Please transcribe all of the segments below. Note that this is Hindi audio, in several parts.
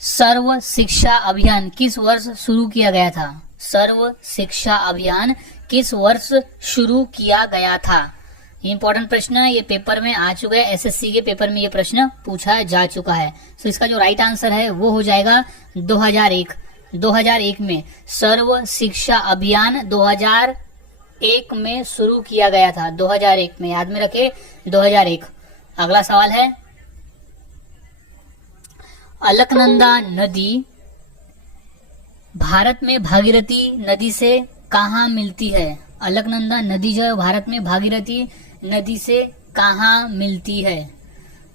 सर्व शिक्षा अभियान किस वर्ष शुरू किया गया था? सर्व शिक्षा अभियान किस वर्ष शुरू किया गया था? इंपॉर्टेंट प्रश्न है, ये पेपर में आ चुका है, एसएससी के पेपर में ये प्रश्न पूछा जा चुका है। तो इसका जो राइट आंसर है वो हो जाएगा 2001। 2001 में सर्व शिक्षा अभियान 2001 में शुरू किया गया था। 2001 में, याद में रखे 2001। अगला सवाल है, अलकनंदा नदी भारत में भागीरथी नदी से कहाँ मिलती है? अलकनंदा नदी जो है भारत में भागीरथी नदी से कहाँ मिलती है?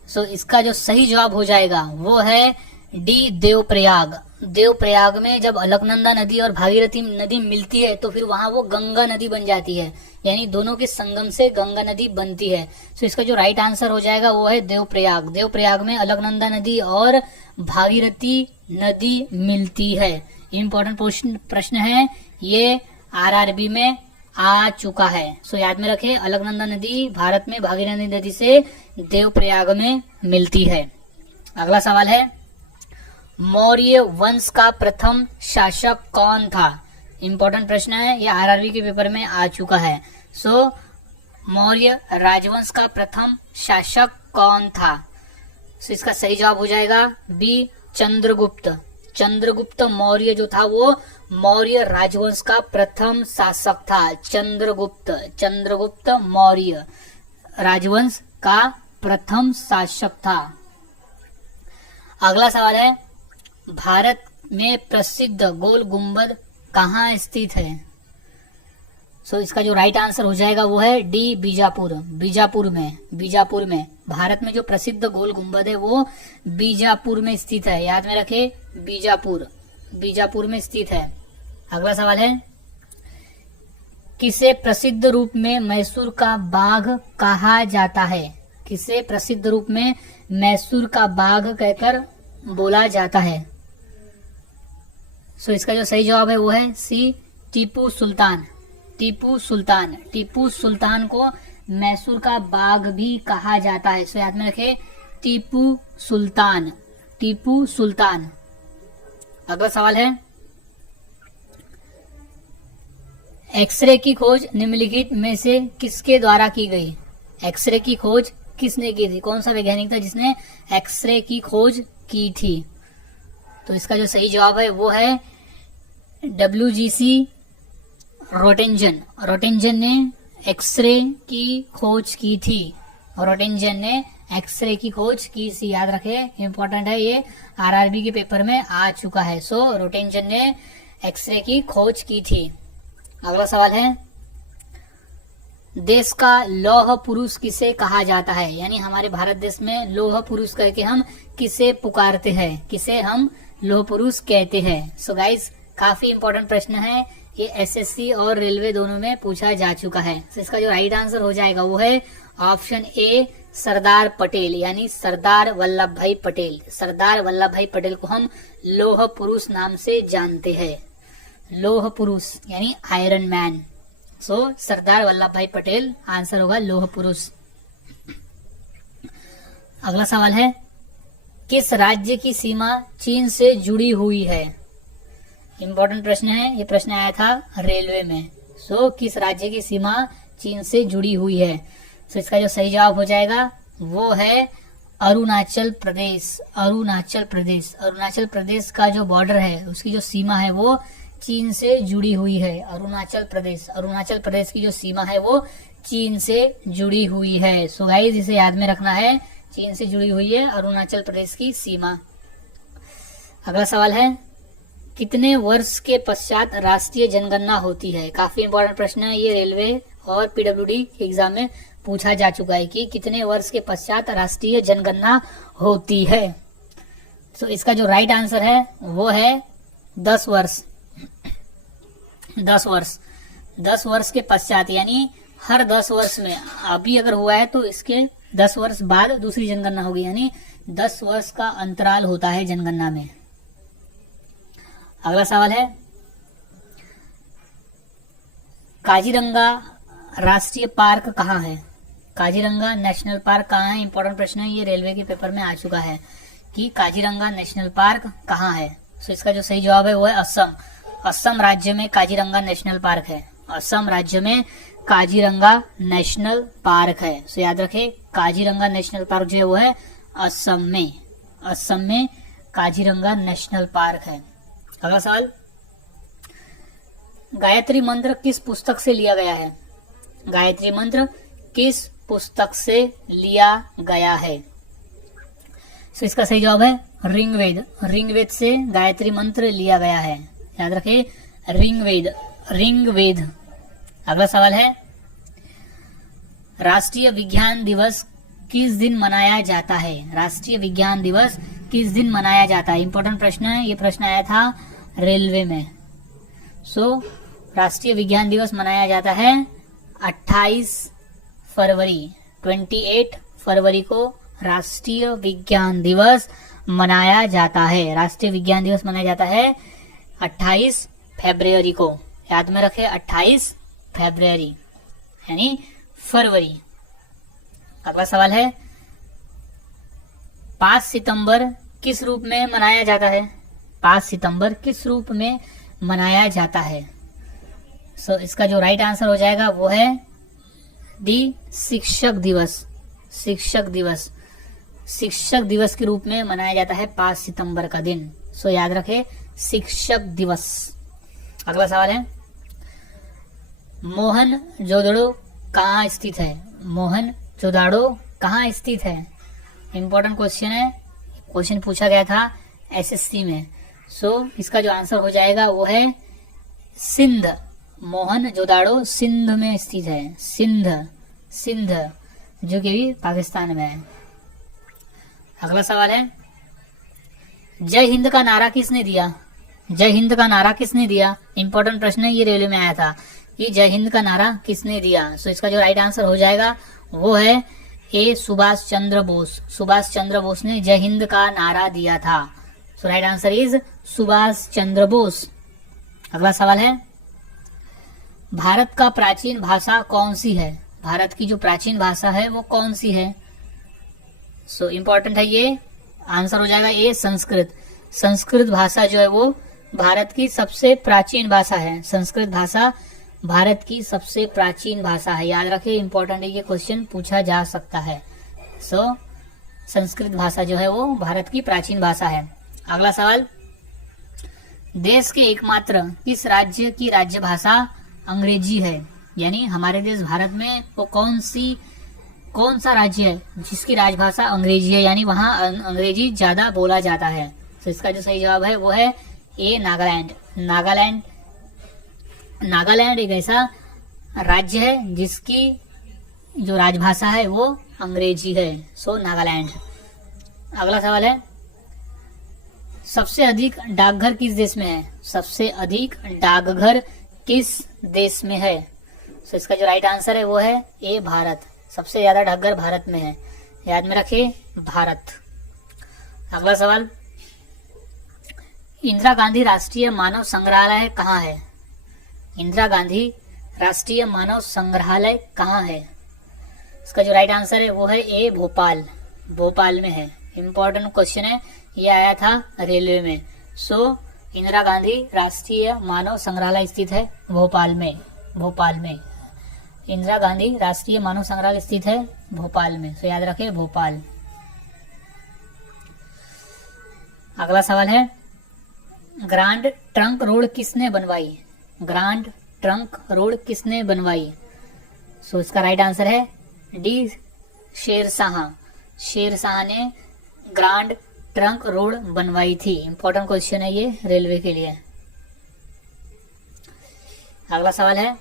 सो इसका जो सही जवाब हो जाएगा वो है डी, देवप्रयाग। देवप्रयाग में जब अलकनंदा नदी और भागीरथी नदी मिलती है तो फिर वहां वो गंगा नदी बन जाती है, यानी दोनों के संगम से गंगा नदी बनती है। सो इसका जो राइट आंसर हो जाएगा वो है देवप्रयाग। देवप्रयाग में अलकनंदा नदी और भागीरथी नदी मिलती है। इम्पोर्टेंट प्रश्न है, ये आरआरबी में आ चुका है। सो याद में रखें, अलकनंदा नदी भारत में भागीरथी नदी से देवप्रयाग में मिलती है। अगला सवाल है, मौर्य वंश का प्रथम शासक कौन था? इम्पोर्टेंट प्रश्न है, ये आरआरबी के पेपर में आ चुका है। सो मौर्य राजवंश का प्रथम शासक कौन था? सो इसका सही जवाब हो जाएगा बी, चंद्रगुप्त। चंद्रगुप्त मौर्य जो था वो मौर्य राजवंश का प्रथम शासक था। चंद्रगुप्त, चंद्रगुप्त मौर्य राजवंश का प्रथम शासक था। अगला सवाल है, भारत में प्रसिद्ध गोल गुंबद कहाँ स्थित है? सो इसका जो राइट आंसर हो जाएगा वो है डी, बीजापुर। बीजापुर में, बीजापुर में भारत में जो प्रसिद्ध गोल गुंबद है वो बीजापुर में स्थित है। याद में रखे, बीजापुर, बीजापुर में स्थित है। अगला सवाल है, किसे प्रसिद्ध रूप में मैसूर का बाघ कहा जाता है? किसे प्रसिद्ध रूप में मैसूर का बाघ कहकर बोला जाता है? सो इसका जो सही जवाब है वो है सी, टीपू सुल्तान। टीपू सुल्तान, टीपू सुल्तान को मैसूर का बाघ भी कहा जाता है। सो याद में रखे, टीपू सुल्तान, टीपू सुल्तान। अगला सवाल है, एक्सरे की खोज निम्नलिखित में से किसके द्वारा की गई? एक्सरे की खोज किसने की थी? कौन सा वैज्ञानिक था जिसने एक्सरे की खोज की थी? तो इसका जो सही जवाब है वो है WGC रोटेंजन। रोटेंजन ने एक्सरे की खोज की थी। रोटेंजन ने एक्सरे की खोज की थी, याद रखे, इंपॉर्टेंट है, ये आरआरबी के पेपर में आ चुका है। सो रोटेंजन ने एक्सरे की खोज की थी। अगला सवाल है, देश का लौह पुरुष किसे कहा जाता है? यानी हमारे भारत देश में लौह पुरुष करके हम किसे पुकारते हैं? किसे हम लौह पुरुष कहते हैं? सो गाइस, काफी इंपॉर्टेंट प्रश्न है, ये एसएससी और रेलवे दोनों में पूछा जा चुका है। तो इसका जो राइट आंसर हो जाएगा वो है ऑप्शन ए, सरदार पटेल, यानी सरदार वल्लभ भाई पटेल। सरदार वल्लभ भाई पटेल को हम लौह पुरुष नाम से जानते हैं। लौह पुरुष यानी आयरन मैन। सो सरदार वल्लभ भाई पटेल आंसर होगा लौह पुरुष। अगला सवाल है, किस राज्य की सीमा चीन से जुड़ी हुई है? इंपॉर्टेंट प्रश्न है, ये प्रश्न आया था रेलवे में। सो किस राज्य की सीमा चीन से जुड़ी हुई है? सो इसका जो सही जवाब हो जाएगा वो है अरुणाचल प्रदेश। अरुणाचल प्रदेश, अरुणाचल प्रदेश का जो बॉर्डर है, उसकी जो सीमा है वो चीन से जुड़ी हुई है। अरुणाचल प्रदेश, अरुणाचल प्रदेश की जो सीमा है वो चीन से जुड़ी हुई है। सो गाइस, इसे याद में रखना है, चीन से जुड़ी हुई है अरुणाचल प्रदेश की सीमा। अगला सवाल है, कितने वर्ष के पश्चात राष्ट्रीय जनगणना होती है? काफी इंपॉर्टेंट प्रश्न है, ये रेलवे और पीडब्ल्यूडी एग्जाम में पूछा जा चुका है कि कितने वर्ष के पश्चात राष्ट्रीय जनगणना होती है। तो इसका जो राइट आंसर है वो है 10 वर्ष। 10 वर्ष, 10 वर्ष के पश्चात, यानी हर 10 वर्ष में, अभी अगर हुआ है तो इसके 10 वर्ष बाद दूसरी जनगणना होगी, यानी 10 वर्ष का अंतराल होता है जनगणना में। अगला सवाल है, काजीरंगा राष्ट्रीय पार्क कहाँ है? काजीरंगा नेशनल पार्क कहाँ है? इंपॉर्टेंट प्रश्न है, ये रेलवे के पेपर में आ चुका है। कि काजीरंगा नेशनल पार्क कहाँ है। सो इसका जो सही जवाब है वो है असम। असम राज्य में काजीरंगा नेशनल पार्क है। असम राज्य में काजीरंगा नेशनल पार्क है। सो याद रखें, काजीरंगा नेशनल पार्क जो है वो है असम में। असम में काजीरंगा नेशनल पार्क है। अगला सवाल, गायत्री मंत्र किस पुस्तक से लिया गया है? गायत्री मंत्र किस पुस्तक से लिया गया है? सो इसका सही जवाब है ऋग्वेद। ऋग्वेद से गायत्री मंत्र लिया गया है। याद रखें, ऋग्वेद। ऋग्वेद। अगला सवाल है, राष्ट्रीय विज्ञान दिवस किस दिन मनाया जाता है? राष्ट्रीय विज्ञान दिवस किस दिन मनाया जाता है? इंपॉर्टेंट प्रश्न है, ये प्रश्न आया था रेलवे में। सो राष्ट्रीय विज्ञान दिवस मनाया जाता है 28 फरवरी। 28 फरवरी को राष्ट्रीय विज्ञान दिवस मनाया जाता है। राष्ट्रीय विज्ञान दिवस मनाया जाता है 28 फरवरी को। याद में रखें, 28 फरवरी यानी फरवरी। अगला सवाल है, 5 सितंबर किस रूप में मनाया जाता है? 5 सितंबर किस रूप में मनाया जाता है? सो इसका जो राइट आंसर हो जाएगा वो है डी शिक्षक दिवस। शिक्षक दिवस। शिक्षक दिवस के रूप में मनाया जाता है 5 सितंबर का दिन। सो याद रखें, शिक्षक दिवस। अगला सवाल है, मोहनजोदड़ो कहाँ स्थित है? मोहनजोदड़ो कहाँ स्थित है? इंपॉर्टेंट क्वेश्चन है, क्वेश्चन पूछा गया था एसएससी में। सो इसका जो आंसर हो जाएगा वो है सिंध। मोहनजोदड़ो सिंध में स्थित है। सिंध। सिंध जो कि भी पाकिस्तान में है। अगला सवाल है, जय हिंद का नारा किसने दिया? जय हिंद का नारा किसने दिया? इंपॉर्टेंट प्रश्न है, ये रेलवे में आया था कि जय हिंद का नारा किसने दिया। सो इसका जो राइट आंसर हो जाएगा वो है ए सुभाष चंद्र बोस। सुभाष चंद्र बोस ने जय हिंद का नारा दिया था। सो right answer is Subhash Chandra Bose. अगला सवाल है, भारत का प्राचीन भाषा कौन सी है? भारत की जो प्राचीन भाषा है वो कौन सी है? सो इम्पोर्टेंट है, ये आंसर हो जाएगा ए संस्कृत। संस्कृत भाषा जो है वो भारत की सबसे प्राचीन भाषा है। संस्कृत भाषा भारत की सबसे प्राचीन भाषा है। याद रखिए, इंपॉर्टेंट है, ये क्वेश्चन पूछा जा सकता है। सो संस्कृत भाषा जो है वो भारत की प्राचीन भाषा है। अगला सवाल, देश के एकमात्र किस राज्य की राज्य भाषा अंग्रेजी है? यानी हमारे देश भारत में वो कौन सा राज्य है जिसकी राजभाषा अंग्रेजी है, यानी वहाँ अंग्रेजी ज्यादा बोला जाता है? तो इसका जो सही जवाब है वो है ए नागालैंड। नागालैंड। नागालैंड एक ऐसा राज्य है जिसकी जो राजभाषा है वो अंग्रेजी है। सो नागालैंड। अगला सवाल है, सबसे अधिक डाकघर किस देश में है? सबसे अधिक डाकघर किस देश में है? सो इसका जो राइट आंसर है वो है ए भारत। सबसे ज्यादा डाकघर भारत में है। याद में रखिए, भारत। अगला सवाल, इंदिरा गांधी राष्ट्रीय मानव संग्रहालय कहाँ है? इंदिरा गांधी राष्ट्रीय मानव संग्रहालय कहाँ है? इसका जो राइट आंसर है वो है ए भोपाल। भोपाल में है। इंपॉर्टेंट क्वेश्चन है, ये आया था रेलवे में। सो इंदिरा गांधी राष्ट्रीय मानव संग्रहालय स्थित है भोपाल में। भोपाल में इंदिरा गांधी राष्ट्रीय मानव संग्रहालय स्थित है भोपाल में। सो याद रखें, भोपाल। अगला सवाल है, ग्रांड ट्रंक रोड किसने बनवाई? ग्रांड ट्रंक रोड किसने बनवाई? सो इसका राइट आंसर है डी शेरशाह। शेरशाह ने ग्रांड ट्रंक रोड बनवाई थी। इंपॉर्टेंट क्वेश्चन है ये रेलवे के लिए। अगला सवाल है,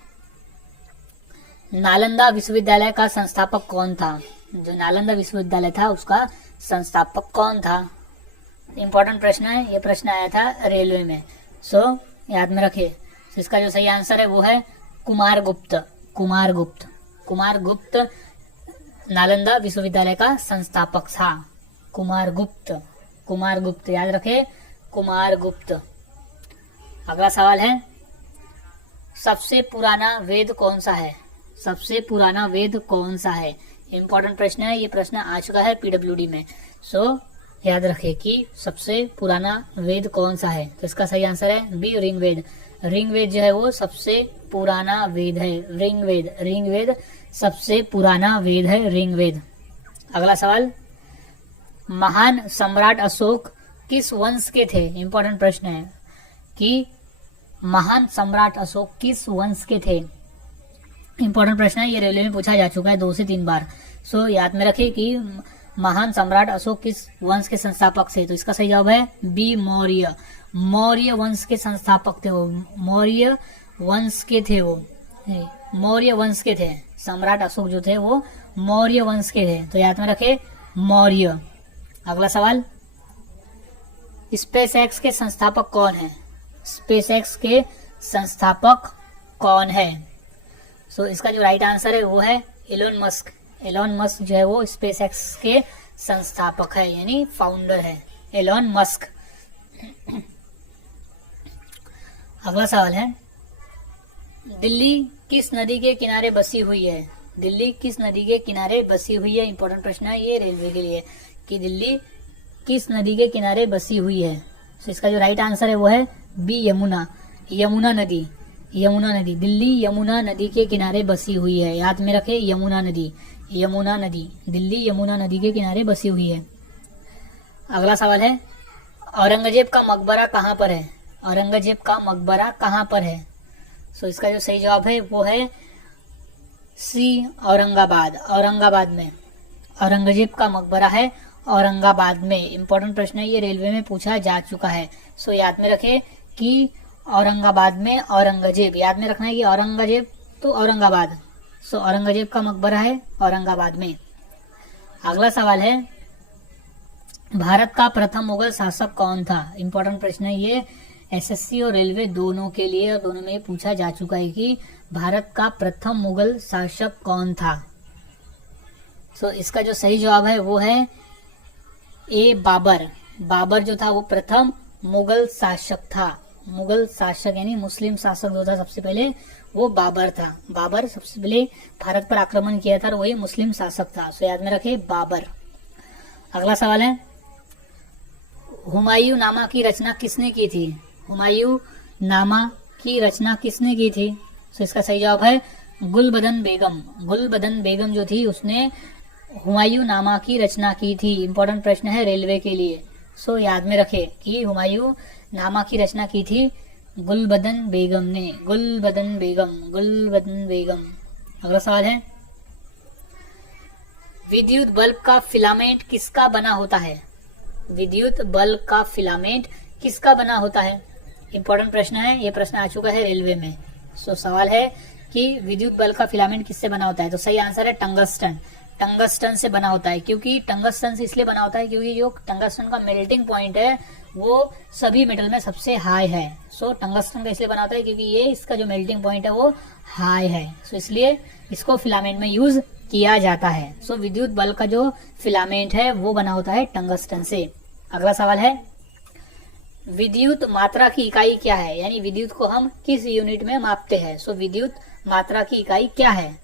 नालंदा विश्वविद्यालय का संस्थापक कौन था? जो नालंदा विश्वविद्यालय था उसका संस्थापक कौन था? इंपॉर्टेंट प्रश्न है, ये प्रश्न आया था रेलवे में। सो याद में रखिए। इसका जो सही आंसर है वो है कुमारगुप्त। कुमारगुप्त। कुमारगुप्त नालंदा विश्वविद्यालय का संस्थापक था। कुमारगुप्त। कुमारगुप्त, याद रखे, कुमारगुप्त। अगला सवाल है, सबसे पुराना वेद कौन सा है? सबसे पुराना वेद कौन सा है? इंपॉर्टेंट प्रश्न है, ये प्रश्न आ चुका है पीडब्ल्यूडी में। सो याद रखें कि सबसे पुराना वेद कौन सा है, तो इसका सही आंसर है बी, ऋग्वेद। ऋग्वेद जो है वो सबसे पुराना वेद है। ऋग्वेद सबसे पुराना वेद है, ऋग्वेद। अगला सवाल, महान सम्राट अशोक किस वंश के थे? इंपॉर्टेंट प्रश्न है कि महान सम्राट अशोक किस वंश के थे। इंपॉर्टेंट प्रश्न है, ये रेलवे में पूछा जा चुका है 2 से 3 बार। सो याद में रखें कि महान सम्राट अशोक किस वंश के संस्थापक थे, तो इसका सही जवाब है बी, मौर्य। मौर्य वंश के संस्थापक थे वो, मौर्य वंश के थे वो, मौर्य वंश के थे। सम्राट अशोक जो थे वो मौर्य वंश के थे, तो याद में रखे मौर्य। अगला सवाल, स्पेस एक्स के संस्थापक कौन है? स्पेस एक्स के संस्थापक कौन है? सो इसका जो राइट आंसर है वो है एलोन मस्क। एलोन मस्क जो है वो स्पेस एक्स के संस्थापक है, यानी फाउंडर है, एलोन मस्क। अगला सवाल है, दिल्ली किस नदी के किनारे बसी हुई है? दिल्ली किस नदी के किनारे बसी हुई है? इंपॉर्टेंट प्रश्न है ये रेलवे के लिए कि दिल्ली किस नदी के किनारे बसी हुई है। तो इसका जो राइट आंसर है वो है बी, यमुना। यमुना नदी, यमुना नदी, दिल्ली यमुना नदी के किनारे बसी हुई है। याद में रखे यमुना नदी, यमुना नदी, दिल्ली यमुना नदी के किनारे बसी हुई है। अगला सवाल है, औरंगजेब का मकबरा कहाँ पर है? औरंगजेब का मकबरा कहाँ पर है? सो इसका जो सही जवाब है वो है सी, औरंगाबाद। औरंगाबाद में औरंगजेब का मकबरा है, औरंगाबाद में। इंपॉर्टेंट प्रश्न है, ये रेलवे में पूछा जा चुका है। सो याद में रखे कि औरंगाबाद में औरंगजेब, याद में रखना है कि औरंगजेब तो औरंगाबाद। सो औरंगजेब का मकबरा है औरंगाबाद में। अगला सवाल है, भारत का प्रथम मुगल शासक कौन था? इंपॉर्टेंट प्रश्न है ये, एसएससी और रेलवे दोनों के लिए, और दोनों में पूछा जा चुका है कि भारत का प्रथम मुगल शासक कौन था। सो इसका जो सही जवाब है वो है ए, बाबर। बाबर जो था वो प्रथम मुगल शासक था। मुगल शासक यानी मुस्लिम शासक जो था सबसे पहले वो बाबर था। बाबर सबसे पहले भारत पर आक्रमण किया था और वही मुस्लिम शासक था। सो याद में रखे बाबर। अगला सवाल है, हुमायूं नामा की रचना किसने की थी? हुमायूं नामा की रचना किसने की थी? सो इसका सही जवाब है गुलबदन बेगम। गुलबदन बेगम जो थी उसने हुमायूं नामा की रचना की थी। इंपॉर्टेंट प्रश्न है रेलवे के लिए। सो याद में रखे कि हुमायूं नामा की रचना की थी गुलबदन बेगम ने। गुलबदन बेगम, गुलबदन बेगम। अगला सवाल है, विद्युत बल्ब का फिलामेंट किसका बना होता है? विद्युत बल्ब का फिलामेंट किसका बना होता है? इंपॉर्टेंट प्रश्न है, ये प्रश्न आ चुका है रेलवे में। सो सवाल है कि विद्युत बल्ब का फिलामेंट किससे बना होता है? तो सही आंसर है टंगस्टन। टंगस्टन से बना होता है। क्योंकि टंगस्टन से इसलिए बना होता है क्योंकि जो टंगस्टन का मेल्टिंग पॉइंट है वो सभी मेटल में सबसे हाई है। सो टंगस्टन का इसलिए बना होता है क्योंकि ये इसका जो मेल्टिंग पॉइंट है वो हाई है। सो इसलिए इसको फिलामेंट में यूज किया जाता है। सो विद्युत बल्ब का जो फिलामेंट है वो बना होता है टंगस्टन से। अगला सवाल है, विद्युत मात्रा की इकाई क्या है? यानी विद्युत को हम किस यूनिट में मापते हैं? सो विद्युत मात्रा की इकाई क्या है?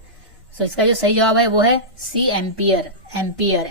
सो इसका जो सही जवाब है वो है सी, एम्पियर। एम्पियर।